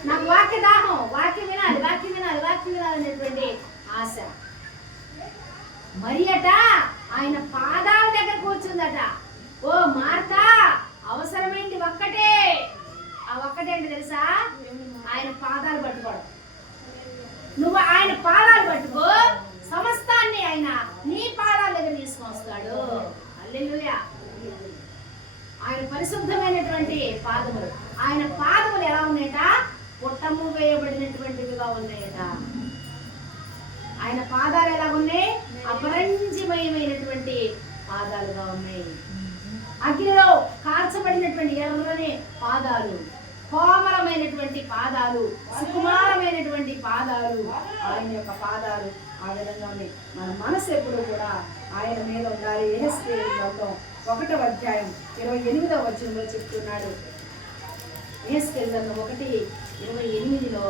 నాకు వాక్య దాహం, వాక్యం వినాలి అనేటువంటి ఆశ. మరి అట ఆయన పాదాల దగ్గర కూర్చుందట. ఓ మార్తా, అవసరమైంది ఒక్కటే, ఆ ఒక్కటేంటి తెలుసా, ఆయన పాదాలు పట్టుకోవడం. నువ్వు ఆయన పాదాలు పట్టుకో, సమస్తాన్ని ఆయన నీ పాదాల దగ్గర తీసుకొస్తాడు. హల్లెలూయా. ఆయన పరిశుద్ధమైనటువంటి పాదములు, ఆయన పాదములు ఎలా ఉన్నాయట, పుట్టము వేయబడినటువంటివిగా ఉన్నాయట. ఆయన పాదాలు ఎలా ఉన్నాయి, అపరంజిమయమైనటువంటి పాదాలుగా ఉన్నాయి. అగ్నిలో కాల్చబడినటువంటి ఎర్రని పాదాలు, కోమలమైనటువంటి పాదాలు, సుకుమారమైనటువంటి పాదాలు, ఆయన యొక్క పాదాలు ఆ విధంగా ఉన్నాయి. మన మనసు ఎప్పుడు కూడా ఆయన మీద ఉండాలి. యెహెజ్కేలు గ్రంథం 1వ అధ్యాయం 28వ వచనంలో చెప్తున్నాడు. యెహెజ్కేలు గ్రంథం 1:28లో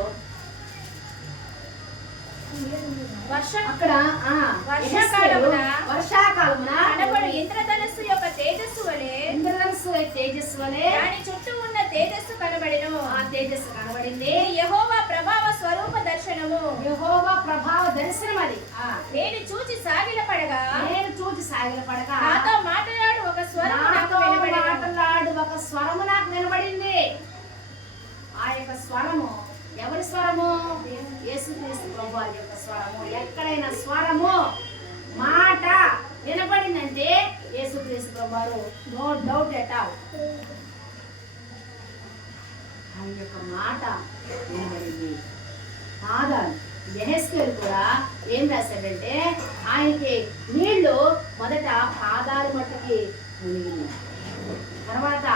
వర్షాకాలమున కనబడు ఇంద్రధనస్సు యొక్క తేజస్సు వలె దాని చుట్టూ ఉన్న తేజస్సు కనబడెను. ఆ తేజస్సు కనబడింది. యెహోవా ప్రభావ స్వరూప దర్శనము, యెహోవా ప్రభావ దర్శనం అది. నేను చూచి సాగిలపడగా నాతో మాట్లాడు ఒక స్వరము నాకు వినబడింది. ఆ యొక్క స్వరము ఎవరి స్వరము? యేసుక్రీస్తు ప్రభువారి యొక్క స్వరము. ఎక్కడైనా స్వరము మాట వినబడిందంటే యేసుక్రీస్తు ప్రభువారు, నో డౌట్ ఎట్ ఆల్. ఆయన యొక్క మాట వినబడింది. పాదాలు యెహెజ్కేలు కూడా ఏం రాశాడంటే, ఆయనకి నీళ్లు మొదట పాదాలు మట్టుకి మునిగినాయి, తర్వాత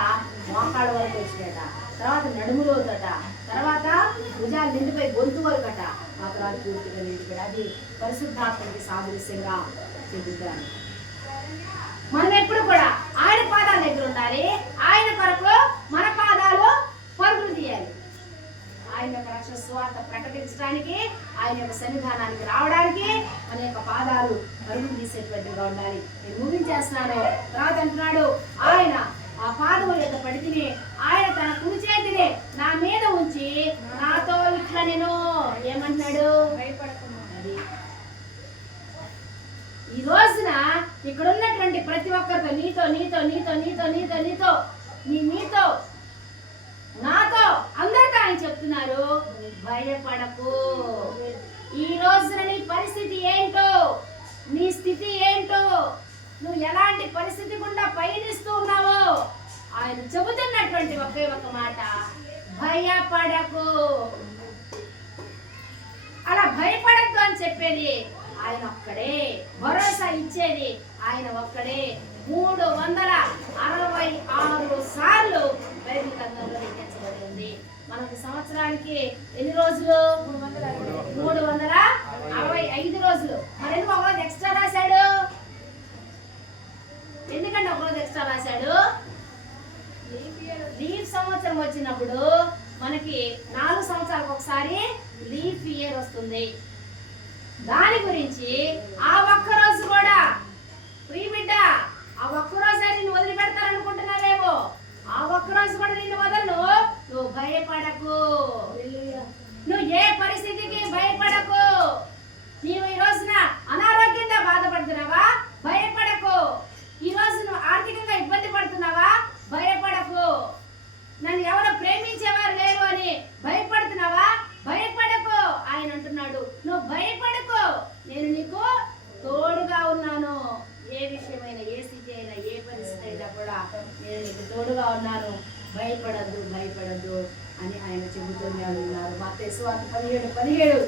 మోకాళ్ళ వరకు వచ్చినట, తర్వాత నడుములోతట, తర్వాత భుజాలు నిండిపోయి గొంతు వరకట, ఆ తర్వాత పూర్తిగా నిండిపోయి. అది పరిశుద్ధాత్మకి సాదృశ్యంగా చెబుతాను. మనం ఎప్పుడు కూడా ఆయన పాదాల దగ్గర ఉండాలి. ఆయన కొరకు మన పాదాలు పరుగులు తీయాలి. ఆయన యొక్క రక్షణ సువార్త ప్రకటించాలి. చేతిని ఆయన తన కుడి చేతిని నా మీద ఉంచి నాతో ఇట్లా నేను ఏమన్నాడు? భయపడకుము. అది ఈ రోజున ఇక్కడ ఉన్నటువంటి ప్రతి ఒక్కరితో నీతో నీతో నీతో నీతో నీతో నీతో నీతో నాతో అందరితో ఆయన చెప్తున్నారు, భయపడకు. ఈ రోజున నీ పరిస్థితి ఏంటో, నీ స్థితి ఏంటో, నువ్వు ఎలాంటి పరిస్థితి గుండా పయనిస్తూ ఉన్నావో ఆయన చెబుతున్నటువంటి ఒకే ఒక మాట, భయపడకు. అలా భయపడద్దు అని చెప్పేది ఆయన ఒక్కడే, భరోసా ఇచ్చేది ఆయన ఒక్కడే. 366 సార్లు బైబిల్ గ్రంథంలో లిఖించబడి ఉంది. మనకు సంవత్సరానికి ఎన్ని రోజులు? 365 రోజులు. మరి ఎందుకు ఒక రోజు ఎక్స్ట్రా రాశాడు? ఎందుకంటే ఒక రోజు ఎక్స్ట్రా రాశాడు? లీఫ్ సంవత్సరం వచ్చినప్పుడు మనకి 4 సంవత్సరాలకు ఒకసారి లీఫ్ ఇయర్ వస్తుంది. దాని గురించి ఆ ఒక్క రోజు కూడా ప్రియ బిడ్డ, ఆ ఒక్క రోజు నిన్ను వదిలిపెడతారనుకుంటున్నావేమో, ఆ ఒక్క రోజు కూడా నిన్ను వదలను. నువ్వు భయపడకు. నువ్వు ఏ పరిస్థితికి భయపడకు. నీవు ఈ రోజున అనారోగ్యంగా బాధపడుతున్నావా? భయపడకు. ఈ రోజు నువ్వు ఆర్థికంగా ఇబ్బంది పడుతున్నావా? భయపడకు. నన్ను ఎవరో ప్రేమించేవారు లేరు అని భయపడుతున్నావా? భయపడకు. ఆయన అంటున్నాడు, నువ్వు భయపడకు, నేను నీకు తోడుగా ఉన్నాను. ఏ విషయమైనా, ఏ స్థితి అయినా, ఏ పరిస్థితి అయినా కూడా నేను నీకు తోడుగా ఉన్నాను. భయపడద్దు, భయపడద్దు అని ఆయన చెబుతూనే ఉన్నారు. మత్తయి సువార్త 17:17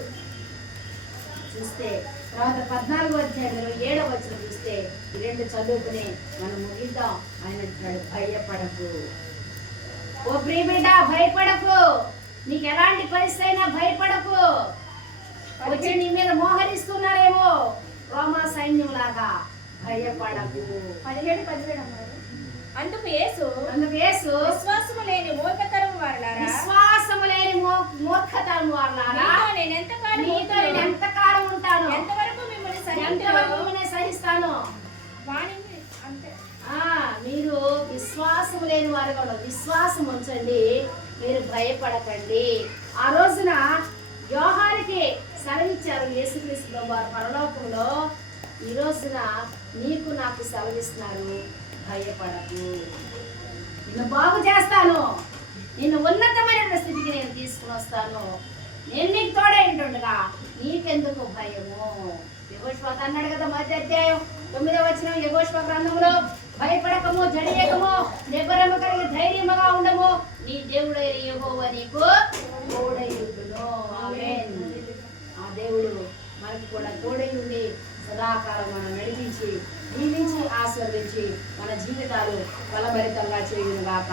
చూస్తే, తర్వాత 14వ అధ్యాయంలో 7వ వచనం చూస్తే, ఈ రెండు చదువుకుని మనం ముగిద్దాం. ఆయన అంటున్నాడు, భయపడకు. ఓ ప్రియ బిడ్డ, భయపడకు. నీకు ఎలాంటి పరిస్థితి అయినా భయపడకు. వచ్చి నీ మీద మోహరిస్తున్నారేమో రోమా సైన్యం లాగా, భయపడకు. 17 అన్నారు. అందుకు యేసు విశ్వాసము లేని మూర్ఖతరము వారలారా, విశ్వాసము లేని మూర్ఖతరము వారలారా, నీతో నేను ఎంతకాలం ఉంటాను, ఎంతవరకు మిమ్మల్ని ఎంతవరకు మిమ్మల్ని సహిస్తాను. వాణిని అంతే. మీరు విశ్వాసము లేని వారు కూడా విశ్వాసం ఉంచండి, మీరు భయపడకండి. ఆ రోజున యోహానికి సెలవిచ్చారు యేసుక్రీస్తు వారు పరలోకంలో. ఈ రోజున నీకు నాకు సెలవిస్తున్నారు, భయపడకు. నిన్ను బాగు చేస్తాను, నిన్ను ఉన్నతమైన స్థితికి నేను తీసుకుని వస్తాను, నేను నీకు తోడైంటుండగా నీకెందుకు భయము. యెహోషువ అన్నాడు కదా, 1వ అధ్యాయం 9వ వచనం యెహోషువ గ్రంథంలో, భయపడకము, జడియకము, నిబ్బరము కలిగి ధైర్యముగా ఉండము, నీ దేవుడైన యెహోవా నీకు తోడైయుండును. ఆమేన్. ఆ దేవుడు మనకు కూడా తోడై ఉండి సదాకాలం మనం నడిపించి, దీవించి, ఆశీర్వదించి మన జీవితాలు ఫలభరితంగా చేయును గాక.